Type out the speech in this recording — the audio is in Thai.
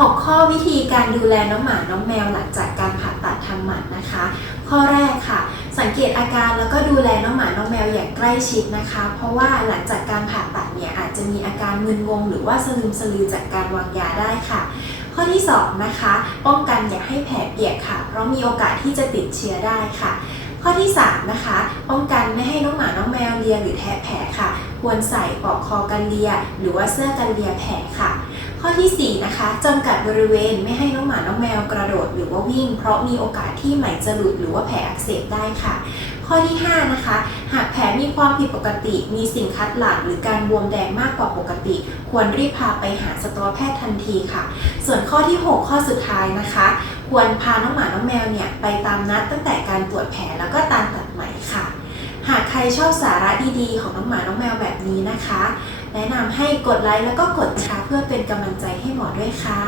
6ข้อวิธีการดูแลน้องหมาน้องแมวหลังจากการผ่าตัดทำหมันนะคะ ข้อแรกค่ะ สังเกตอาการแล้วก็ดูแลน้องหมาน้องแมวอย่างใกล้ชิดนะคะ เพราะว่าหลังจากการผ่าตัดเนี่ยอาจจะมีอาการมึนงงหรือว่าสลืมสลือจากการวางยาได้ค่ะข้อที่2นะคะป้องกันอย่าให้แผลเปียกค่ะ เพราะมีโอกาสที่จะติดเชื้อได้ค่ะ ข้อที่3นะคะป้องกันไม่ให้น้องหมาน้องแมวเลียหรือแทะแผลค่ะ ควรใส่ปลอกคอกันเลีย หรือว่าเสื้อกันเลียแผลค่ะ ข้อทีสี่ 4 นะคะจำกัดบริเวณไม่ให้น้องหมาน้องแมวกระโดดหรือว่าวิ่ง เพราะมีโอกาสที่ไหมจะหลุดหรือว่าแผลอักเสบได้ค่ะ ข้อที่ 5 นะคะ หากแผลมีความผิดปกติ มีสิ่งคัดหลั่งหรือการบวมแดงมากกว่าปกติ ควรรีบพาไปหาสัตวแพทย์ทันทีค่ะ ส่วนข้อที่ 6 ข้อสุดท้ายนะคะ ควรพาน้องหมาน้องแมวเนี่ยไปตามนัดตั้งแต่การตรวจแผลแล้วก็ตามตัดไหมค่ะ หากใครชอบสาระดีๆ ของน้องหมาน้องแมวแบบนี้นะคะ แนะนำให้กดไลค์แล้วก็กดแชร์เพื่อเป็นกำลังใจให้หมอด้วยค่ะ